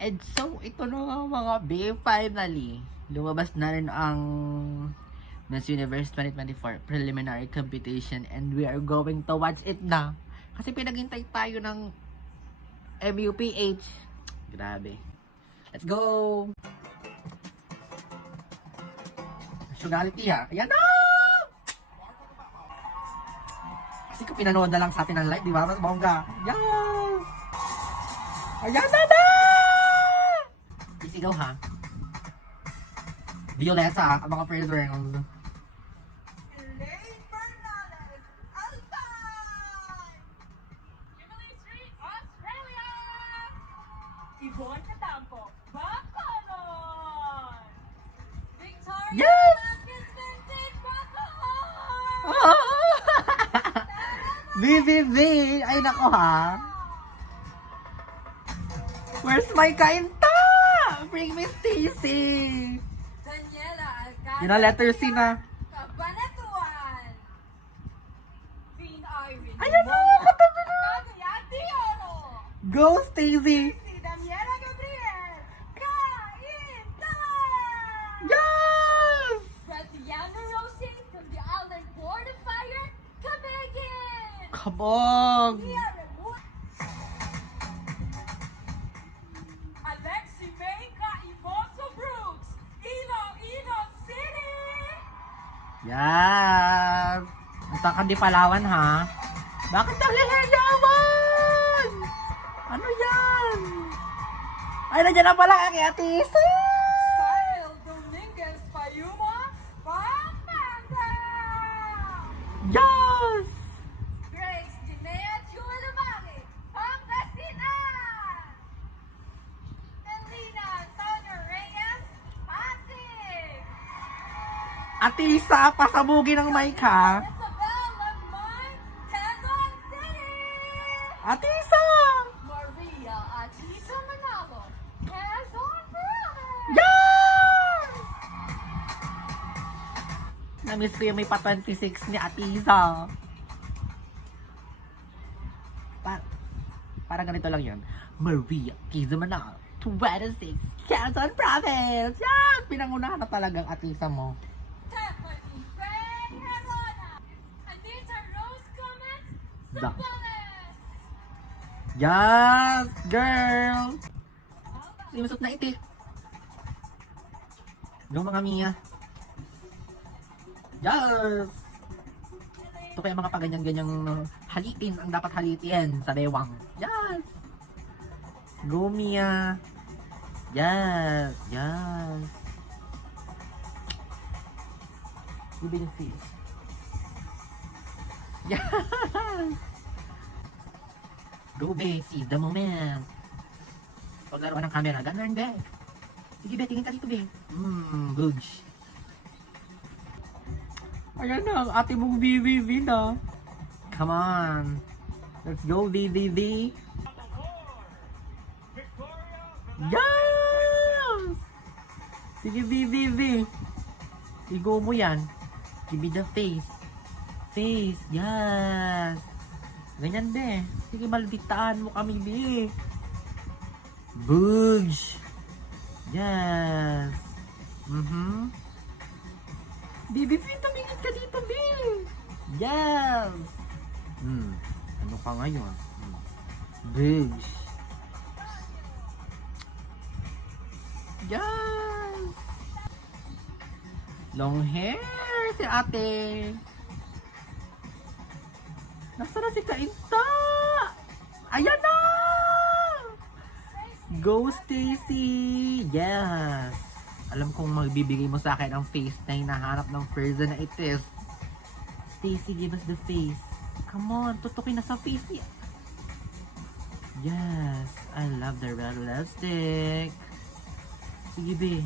And so, ito na nga mga B, finally. Lumabas na rin ang Miss Universe 2024 preliminary competition and we are going to watch it na. Kasi pinaghintay tayo ng MUPH. Grabe. Let's go! Nationality ha. Ayan na! Kasi kung pinanood na lang sa atin ng live, di ba? Mas bongga. Yes! Ayan na! Isigaw ha. Violeta, ang mga first round. Elaine Fernandez, Alpine! Kimberly Street, Australia! Yvonne Catampo, Bacolod! Victoria Yes! Vasquez Vincent, Bacolod! Oh! VVV! Ay nako ha. Where's my kainta? Bring me Stacy! Daniela Alcázar, Yun na, letter C na. Cabanatuan! Dean Irene, Ayan na! Katabi na! Cagayan de Oro! Go Stacy! Si Daniela Gabriel, Kainta! Yes! Graziano Rossi from the Island Board of Fire, Camegin! Kabog! Alexi May Caiboso Brooks, Iloilo City! Yes! Ang Candy Palawan ha? Bakit naglilihyawan? Ano yan? Ay, nandiyan na pala kay Ate Isa! Sile Dominguez Payuma, Pampanga! Yes! Grace Jinea Chuelamani, Pangasinan! Melina Antonio Reyes, Pasig! Ate Isa, pasabugin ng mic ha? Isabel Lamay, Quezon City! Ate Isa! Maria Atisa Manalo, Quezon Province! Yes! Na-miss ko yung may pa-26 ni Ate Isa. Parang ganito lang yun. Maria Kizamanal, 26, Quezon Province! Yes! Pinangunahan na talagang Ate Isa mo. Stephanie Faye Herona, Anita Rose Gomez, Da. Zambales! Yes! Girl! Simusot na itik. Go mga Mia. Yes! Ito kaya mga paganyan-ganyang halitin ang dapat halitin sa bewang. Yes! Go Mia! Yes! Yes! Give me the face. Yes! Go be, seize the moment. Paglaruan ng camera, ganun be. Sige be, tingin ka dito be. Goods. Ayan na, ang ate mong VVV na. Come on. Let's go VVV. Yes! Sige VVV. Igo mo yan. Give me the face. Face, yes. Ganyan be. Sige, malbitaan mo kami be. Bugs. Yes. Baby, tumingin ka dito, be. Yes. Ano ka ngayon? Bugs. Yes. Long hair si ate. Nasaan na si Kainta? Ayan na! Go Stacy! Yes! Alam kong magbibigay mo sa akin ang face na hinahanap ng person na itis. Stacy, give us the face. Come on, tutukin na sa face niya. Yes! I love the red lipstick. Sige, be.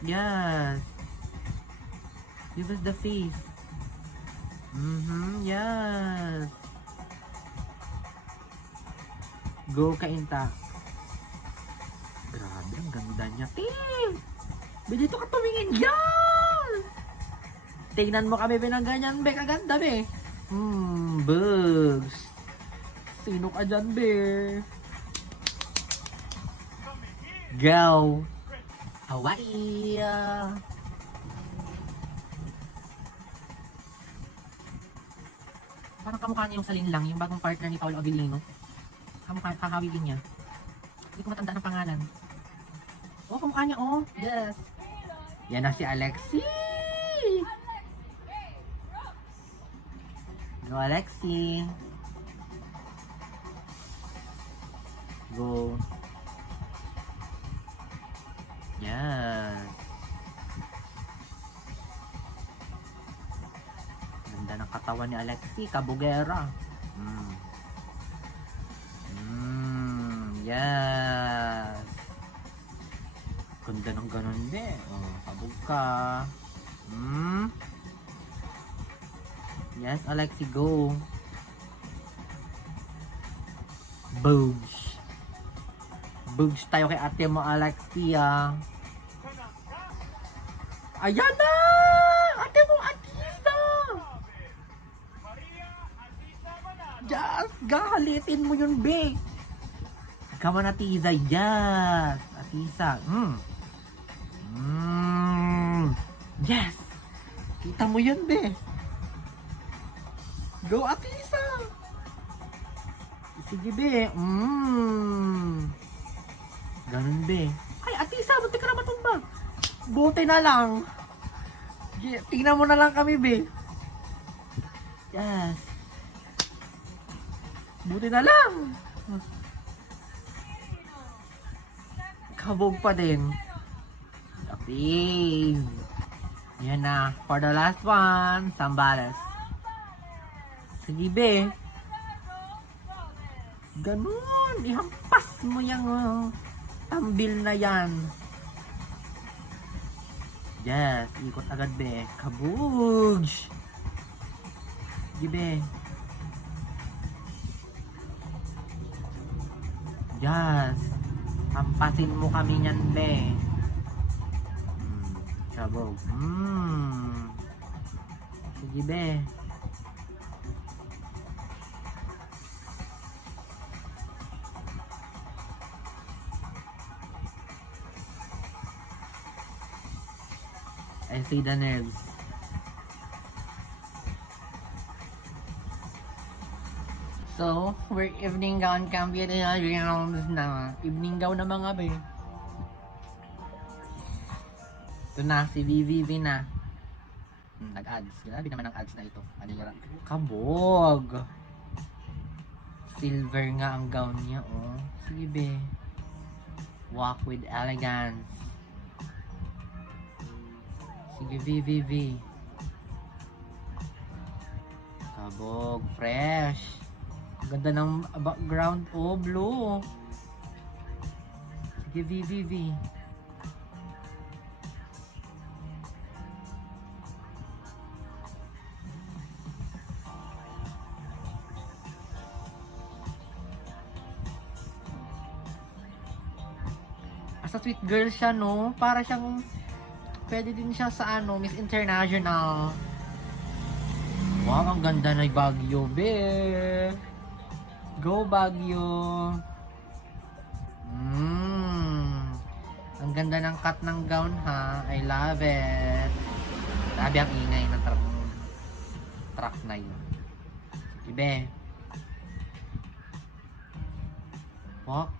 Yes! Give us the face. Yes! Go Kainta. Grabe, ang ganda niya. Be, dito ka tumingin. Yes! Tingnan mo kami ng ganyan, be. Kaganda, be. Bugs. Sino ka dyan, be? Go! Hawaii! Parang kamukha niya yung Salin lang, yung bagong partner ni Paolo Avellino. Kamukha, kakawigin niya. Hindi ko matandaan ang pangalan. Oh, kamukha niya, oh. Yes. Yan na si Alexi! Go, Alexi! Go. Yes. Ganda ng katawan ni Alexi, kabugera. Yes. Ganda ng ganun din. Oh, kabog ka. Yes, Alexi, go. Boobs. Boobs tayo kay ate mo, Alexia. Ayan na! Ate mo, Atisa! Just, gahalitin mo yun, be. Come on, Atisa. Yes! Atisa. Yes! Kita mo yun, be. Go, Atisa! Sige, be. Ganun, be. Ay, Atisa, buti ka na matumba. Buti na lang. Tingnan mo na lang kami, be. Yes. Buti na lang. Kabog pa din. Okay. Yan na. For the last one, Sambales. Sige, be. Ganun. Ihampas mo yung tambil na yan. Yes. Ikot agad, be. Kabog. Sige, be. Yes. Hampasin mo kami niyan, be. Kabog. Sige, be. I see the nerves. So, we're evening gown cambio rounds na. Evening gown na mga be. Ito na, si VVV na. Nag-ads. Grabe naman ang ads na ito. Kabog. Silver nga ang gown niya, oh. Sige, be. Walk with elegance. Sige, VVV. Kabog. Fresh. Ganda ng background, oh. Blue. Sige, VVV. Asa sweet girl siya, no? Para siyang pwede din siya sa ano, Miss International. Wow, ang ganda na Baguio, be. Go Baguio. Ang ganda ng cut ng gown, ha. I love it. Sabi ang ingay ng truck na yun. Ibe. Walk.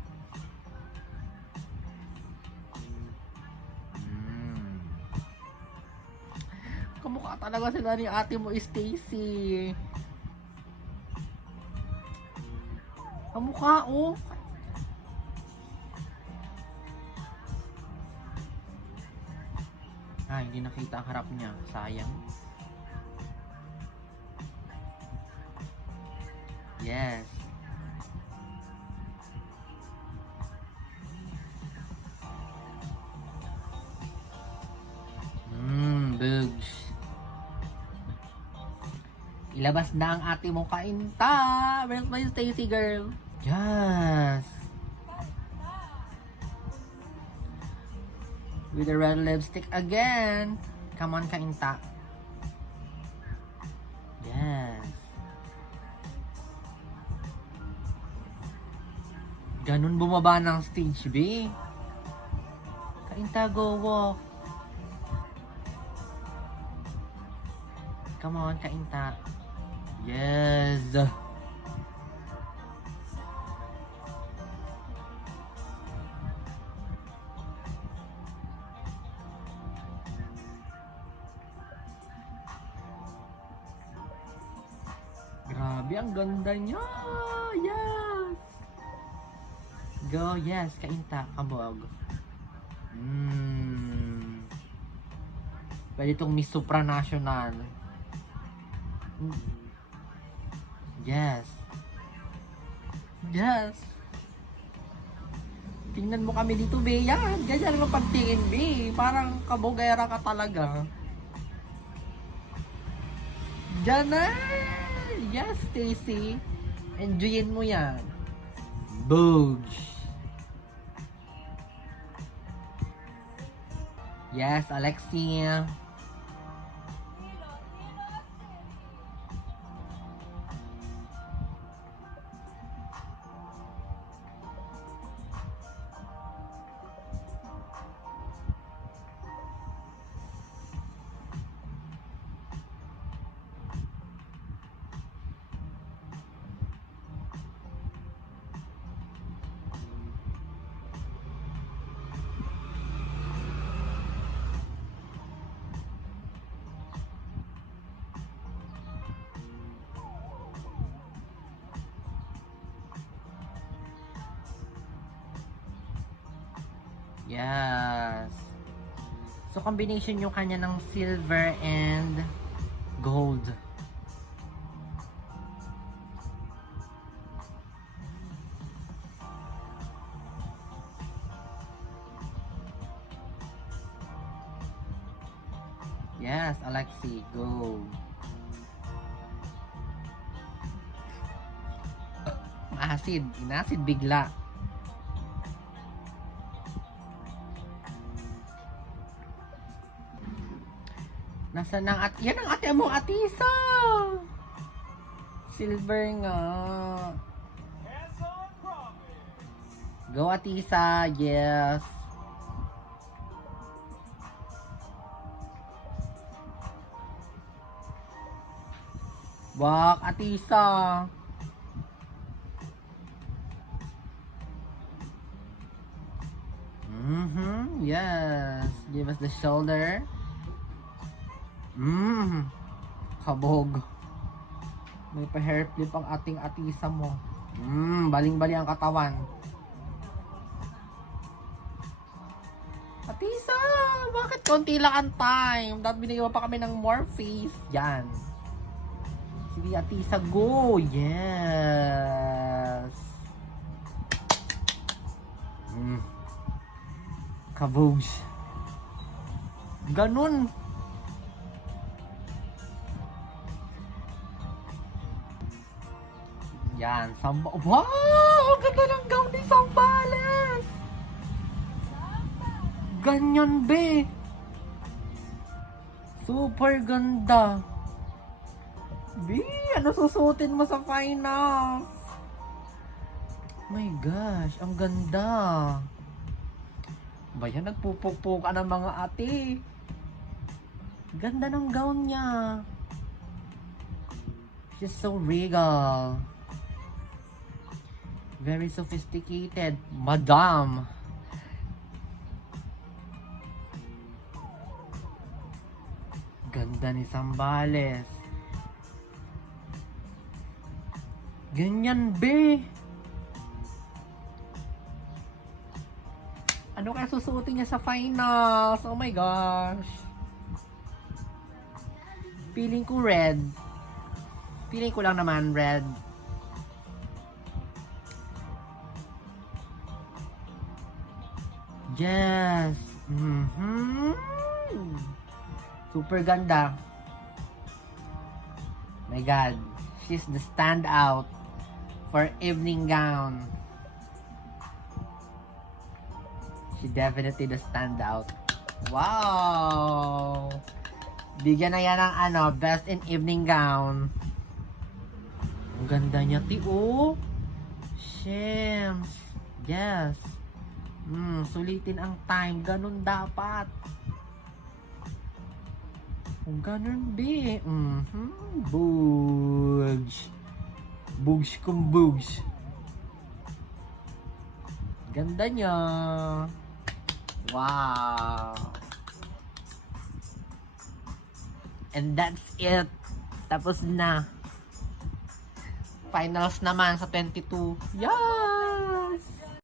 Kamukha talaga sila ni ate mo, Stacy. Kamukha, oh. Hindi nakita ang harap niya. Sayang. Yes. Bugs. Ilabas na ang ate mo kainta. Where's my Stacy girl? Yes. With the red lipstick again. Come on, kainta. Yes. Ganun bumaba ng stage, B. Kainta, go walk. Come on, Kainta. Yes. Grabe, ang ganda niya. Yes. Go, yes, Kainta, kabog. Pwede itong Miss Supranational. Yes. Yes. Tingnan mo kami dito, be. Yan. Ganyan mo pagtingin, be. Parang kabogera ka talaga. Diyan na. Yes, Stacy. Enjoyin mo yan. Boge. Yes, Alexia. Yes. So, combination yung kanya ng silver and gold. Yes, Alexi, go. Acid, inacid bigla. Nasaan ang yan ang ate mong Atisa. Silver nga. Go, Atisa. Yes. Wak, Atisa. Yes. Give us the shoulder. Kabog. May pa-hair flip ang ating Atisa mo. Baling-bali ang katawan. Atisa! Bakit konti lang ang time? Dapat binigyan pa kami ng more face. Yan. Sige, Atisa, go! Yes! Kabogs. Ganun. Yan, Samba. Wow! Ang ganda ng gown ni Sambales! Ganyan, be! Super ganda! Be, ano susutin mo sa finals? My gosh, ang ganda! Ba yan, nagpupukpuk ka ng mga ate. Ganda ng gown niya. She's so regal. Very sophisticated. Madam. Ganda ni Sambales. Ganyan, be. Ano kaya susuotin niya sa finals? Oh my gosh. Feeling ko red. Feeling ko lang naman red. Yes. Super ganda. My God. She's the standout for evening gown. She definitely the standout. Wow! Bigyan na yan ng ano, best in evening gown. Ang ganda niya, ti. Oh! Shems. Yes. Sulitin ang time. Ganun dapat. Kung ganun, be. Bugs. Bugs kung bugs. Ganda niya. Wow. And that's it. Tapos na. Finals naman sa 22. Yay!